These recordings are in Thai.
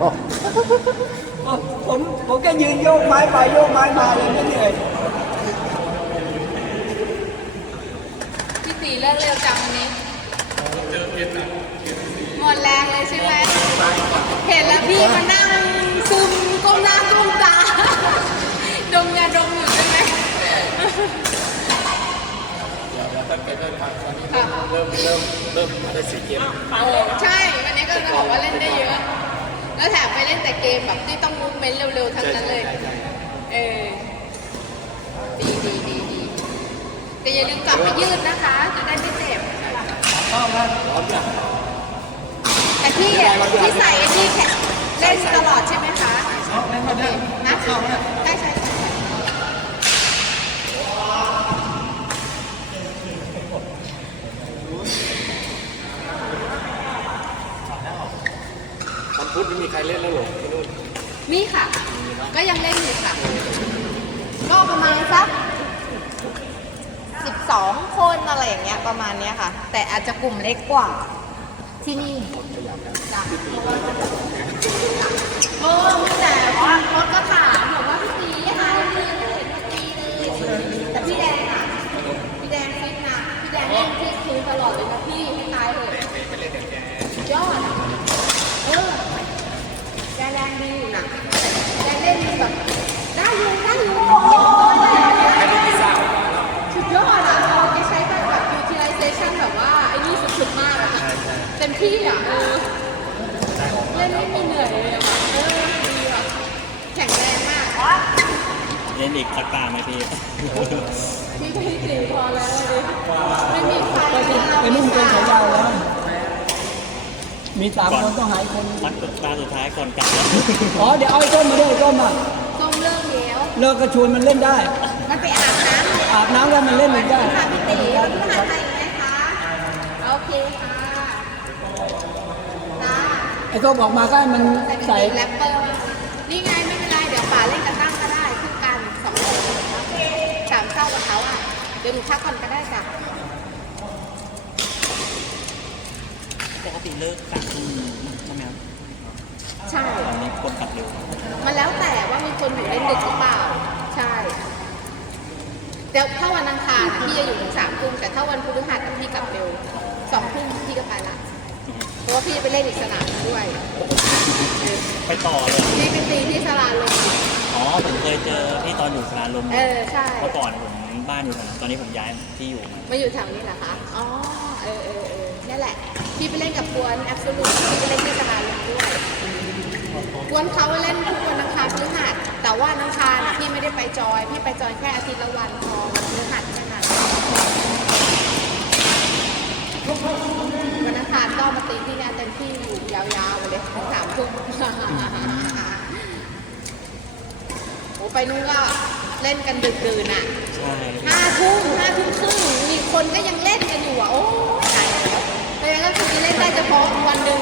ผมผมแค่ยืนโยกไม้ไปโยกไม้มาเลยไม่เหนื่อยพี่ตีเลิกเร็วจังวันนี้หมดแรงเลยใช่ไหมเห็นแล้วพี่มานั่งซึมก้มหน้าก้มตา ดมยาดมอยู่ใช่ไหมถ้าเกิดได้ผ่านตอนนี้ค่ะเริ่มเริ่มเริ่มมาได้สี่เกมโอ้ใช่ วันนี้ก็จะบอกว่าเล่นได้เยอะ แล้วแถมไปเล่นแต่เกมแบบที่ต้องมูฟเมนต์เร็วๆทั้งนั้นเลย เออ ดีดีดีดีแต่อย่าลืมกลับมายืดนะคะ จะได้ไม่เจ็บเข้ามาร้อนอย่างแต่พี่อะพี่ใส่ไอ้นี่แค่เล่นตลอดใช่ไหมคะเอาเล่นมาได้นะเข้ามาใช่ใช่ ใช่วันพุธไม่มีใครเล่นแล้วเหรอที่นู่นมีค่ะ ก็ยังเล่นอยู่ค่ะ ก็ประมาณสักสิบสองคนอะไรอย่างเงี้ยประมาณเนี้ยค่ะ แต่อาจจะกลุ่มเล็กกว่าที่นี่จ้ะเออแต่ว่าโค้ชก็ถามบอกว่าพี่ตีหายดีไม่เห็นมาตีเลยแต่พี่แดงอะ พี่แดงฟิตนะพี่แดงเล่นที่คิวตลอดเลยนะพี่ให้ตายเลยสุดยอดอะเออแดงแรงดีอยู่นะแดงเล่นแบบได้อยู่ได้อยู่สุดยอดอะแกใช้แบบ utilization แบบว่าไอ้นี่สุดๆมากอะเต็มที่อะเออเล่นไม่มีเหนื่อยเลยอะเออดีอะแข็งแรงมากเล่นอีกสักตาไหมพี่พี่ก็ให้ตีพอแล้วเลยไม่มีใครไปติดไปนุ่มเป็นขายยาวแล้ว มีสามคนต้องหายคนวัดตาสุดท้ายก่อนกลับแล้วอ๋อเดี๋ยวเอาไอ้ต้มมาด้วยไอ้ต้มอะส้มเลิกแล้วเลิกกระชวนมันเล่นได้ มันไปอาบน้ำอาบน้ำแล้วมันเล่นอีกได้ค่ะพี่ตีแล้วพี่หาใครไหมคะ โอเคค่ะจ้า ไอ้ต้มออกมาก็ให้มันใส่ใส่เป็นแรปเปอร์มานี่ไงไม่เป็นไรเดี๋ยวป๋าเล่นกับตั้งก็ได้คู่กันสองคนสามเศร้ากับเขาอะเดี๋ยวหนูพักก่อนก็ได้จ้ะปกติเลิกสามทุ่มใช่ไหมครับใช่ ตอนนี้คนกลับเร็วมันแล้วแต่ว่ามีคนอยู่เล่นดึกหรือเปล่า ใช่แต่ถ้าวันอังคารอะพี่จะอยู่ถึงสามทุ่มแต่ถ้าวันพฤหัสอะพี่กลับเร็วสองทุ่มพี่ก็ไปละเพราะ ว่าพี่ไปเล่นอีกสนามหนึ่งด้วยไปต่อเลย พี่ไปตีที่สลาลงอ๋อ ผมเคยเจอพี่ตอนอยู่สนาลมเออใช่เมื่อก่อนผมบ้านอยู่แถวนั้นตอนนี้ผมย้ายที่อยู่มามาอยู่แถวนี้เหรอคะอ๋อเออเออเออนี่แหละ พี่ไปเล่นกับกวนแอบสูตพี่ไปเล่นที่สลาลงด้วยกวนเขาเล่นทุกวันอังคารพฤหัสแต่ว่าวันอังคารอะพี่ไม่ได้ไปจอย พี่ไปจอยแค่อาทิตย์ละวันพอวันพฤหัสแค่นั้น ตีที่งานเต็มที่อยู่ยาวๆไปเลยถึงสามทุ่มโอ้ไปนู้นก็เล่นกันดึกดื่นอะใช่ห้าทุ่มห้าทุ่มครึ่งมีคนก็ยังเล่นกันอยู่อะโอ้ยตายแล้วเพราะฉะนั้นก็คือเล่นได้เฉพาะวันหนึ่ง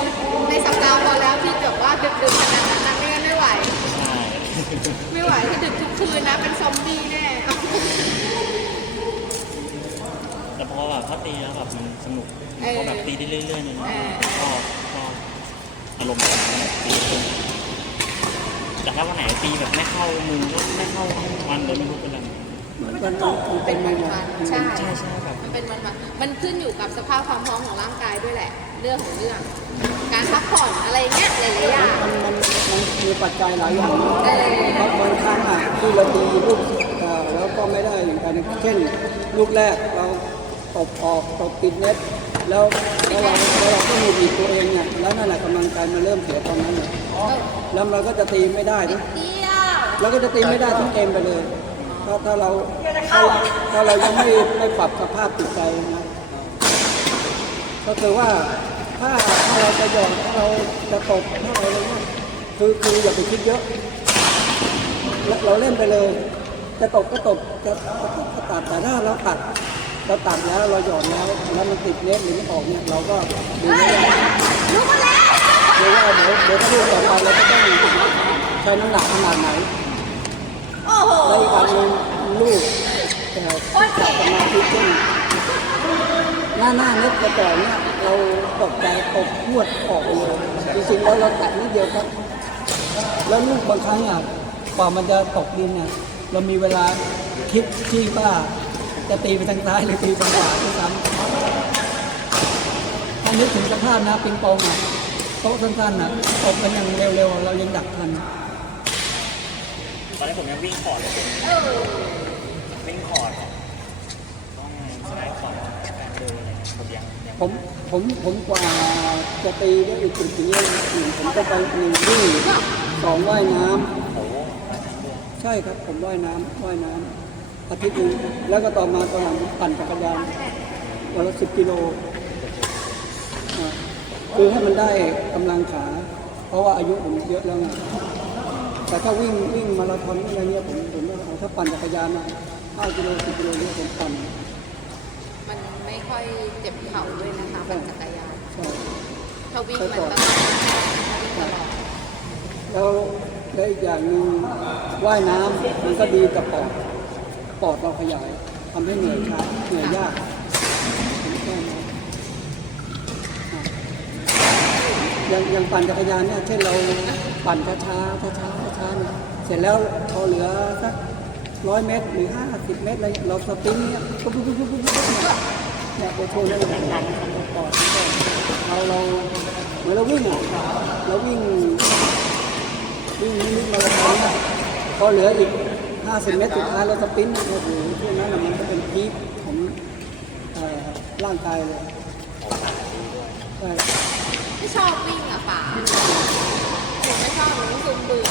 ในสัปดาห์พอแล้วที่แบบว่าดึกดื่นขนาดนั้นนะไม่งั้นไม่ไหว ใช่ ไม่ไหวที่ดึกทุกคืนนะเป็นซอมบี้แน่ แต่พอแบบเขาตีแล้วแบบมันสนุกพอแบบตีได้เรื่อยๆเนี่ยนะก็ก็อารมณ์แบบนั้นตีขึ้นแต่ถ้าวันไหนตีแบบไม่เข้ามือก็ไม่เข้าทั้งวันเลยไม่รู้เป็นอะไรเหมือนมันมันเป็นมันวันๆใช่ใช่ใช่แบบมันเป็นวันวันมันขึ้นอยู่กับสภาพความพร้อมของร่างกายด้วยแหละ เรื่องของเรื่อง การพักผ่อนอะไรเงี้ยหลายๆอย่างมันมันมันมีปัจจัยหลายอย่างเออบางบางครั้งอะที่เราตีลูกเอ่อแล้วก็ไม่ได้อย่างกันเช่นลูกแรกเรา ตบออกตบปิดเน็ตแล้วแล้วเราแล้วเราก็หงุดหงิดตัวเองเนี่ยแล้วนั่นแหละกำลังใจมันเริ่มเสียตอนนั้นเนี่ยแล้วเราก็จะตีไม่ได้นะเดียวเราก็จะตีไม่ได้ทั้งเกมไปเลยถ้าถ้าเราถ้าเราถ้าเรายังไม่ไม่ปรับสภาพจิตใจนะก็คือว่าถ้าถ้าเราจะหยอดถ้าเราจะตบถ้าเราอะไรเงี้ยคือคืออย่าไปคิดเยอะ เราเราเล่นไปเลย จะตบก็ตบจะจะตบก็ตัดแต่ถ้าเราตัด เราตัดแล้วเราหยอดแล้วแล้วมันติดเน็ตหรือไมันออกเนี่ยเราก็ดูไม่ได้ลูกคนแรกดูว่าเดี๋ยวเดี๋ยวถ้าลูกออกมาเราก็ต้องใช้น้ำหนักขนาดไหนโอ้โหแล้วอีกอันนึงลูกแต่ตรเก่งสมาธิเช่นหน้าหน้าเน็ตกระจอเนี่ยเราตกใจตกพวดออกไปเลยจริงๆแล้วเราตัดนิดเดียวครับ แล้วลูกบางครั้งอะกว่ามันจะตกดินอะเรามีเวลาคิดที่ว่า จะตีไปทางซ้ายหรือตีทางขวาด้วยซ้ำถ้านึกถึงสภาพนะปิงปองอะโต๊ะสั้นๆอะตกกันอย่างเร็วๆ เรายังดักทัน ตอนนี้ผมยังวิ่งคอร์ดเลยผมเออวิ่งคอร์ดต้องสไลด์คอร์ดแฟนดูอะไรเงี้ยผมยังยังผมผมผมกว่าจะตีได้อีกจุดนี้หนึ่งผมก็ไปหนึ่งวิ่งสองว่ายน้ำโอ้โหมาทางด้วยใช่ครับผมว่ายน้ำว่ายน้ำ อาทิตย์หนึงแล้วก็ต่อมาตอนหลังผมปั่นจักรยานวันละสิบกิโลอ่าคือให้มันได้กำลังขา เพราะว่าอายุผมเยอะแล้วไงแต่ถ้าวิ่งวิ่งมาราธอนอะไรเงี้ยผมผมไม่เอาถ้าปั่นจักรยานมาห้ากิโลสิบกิโลเนี่ยผมปั่นมันไม่ค่อยเจ็บเข่าด้วยนะคะปั่นจักรยานใช่ ถ้าวิ่งมันต้องวิ่งตลอดแล้วแล้วอีกอย่างหนึ่งว่ายน้ำมันก็ดีกับปอด ปอดเราขยายทำให้เหนื่อยช้าเหนื่อยยากผมแค่นั้นอะอย่างอย่างปั่นจักรยานเนี่ยเช่นเราปั่นช้าช้าช้าช้าช้าเสร็จแล้วพอเหลือสักร้อยเมตรหรือห้าสิบเมตรอะไรเราสปรินเนี่ยปุ๊บปุ๊บปุ๊บปุ๊บปุ๊บเนี่ยเนี่ยไปโชว์ได้เลยปอดเราเราเหมือนเราวิ่งเราวิ่งวิ่งนิดๆมาราธอนพอเหลืออีก 50 เมตรสุดท้ายเราสปรินต์โอ้โหที่นั้นน่ะมันก็เป็นพีคของเอ่อร่างกายเลยใช่ไม่ชอบวิ่งอะป๋าหนูไม่ชอบหนูรู้สึกเบื่อ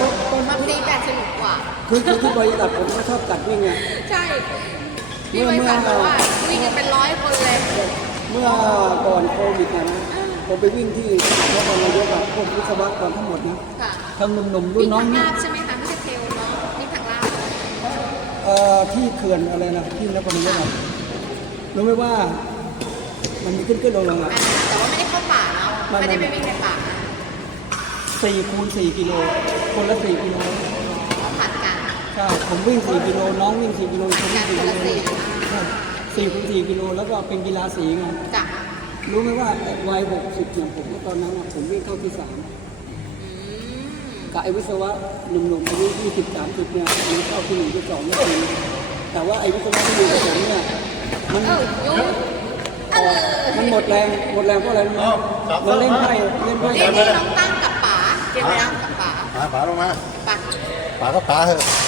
ต้นต้นมันตีแบบสนุกกว่า คือคือที่บริษัทผมก็ชอบกัดวิ่งไง ใช่พี่บริษัทบอกว่าวิ่งกันเป็นร้อยคนเลย เมื่อก่อนโควิดนะนะผมไปวิ่งที่นครนายกอะพวกวิศวกรทั้งหมดนะค่ะ ทั้งหนุ่มๆรุ่วิ่นงน้อทางงนี่ลาบใช่ไหมคะ อ่อที่เขื่อนอะไรนะที่นครนายกอะรู้ไหมว่า มันมีขึ้นขึ้นลงลงอะอ่าแต่ว่าไม่ได้เข้าป่าเนาะไม่ไม่ไม่ได้ไปวิ่งในป่านะสี่คูณสี่กิโล คนละสี่กิโลเขาผัดกัน ใช่ผมวิ่งสี่กิโล น้องวิ่งสี่กิโลผมวิ่งสี่กิโลคนละสี่ ใช่สี่คูณสี่กิโล แล้วก็เป็นกีฬาสีไง จ้ะรู้ไหมว่าวัยหกสิบอย่างผมตอนนั้นอะผมวิ่งเข้าที่สามอืม กับไอ้วิศวะหนุ่มๆอายุยี่สิบสามสิบเนี่ยมันเข้าที่หนึ่งที่สองที่สี่แต่ว่าไอ้วิศวะที่อยู่กับผมเนี่ยมันเออยุ้ยเออมันหมดแรงหมดแรงเพราะอะไรรู้ไหมมันเล่นไพ่เล่นไพ่นี่นี่น้องตั้งกับป๋าเกมตั้งกับป๋าป๋าป๋าลงมาป๋าป๋าก็ป๋าเถอะป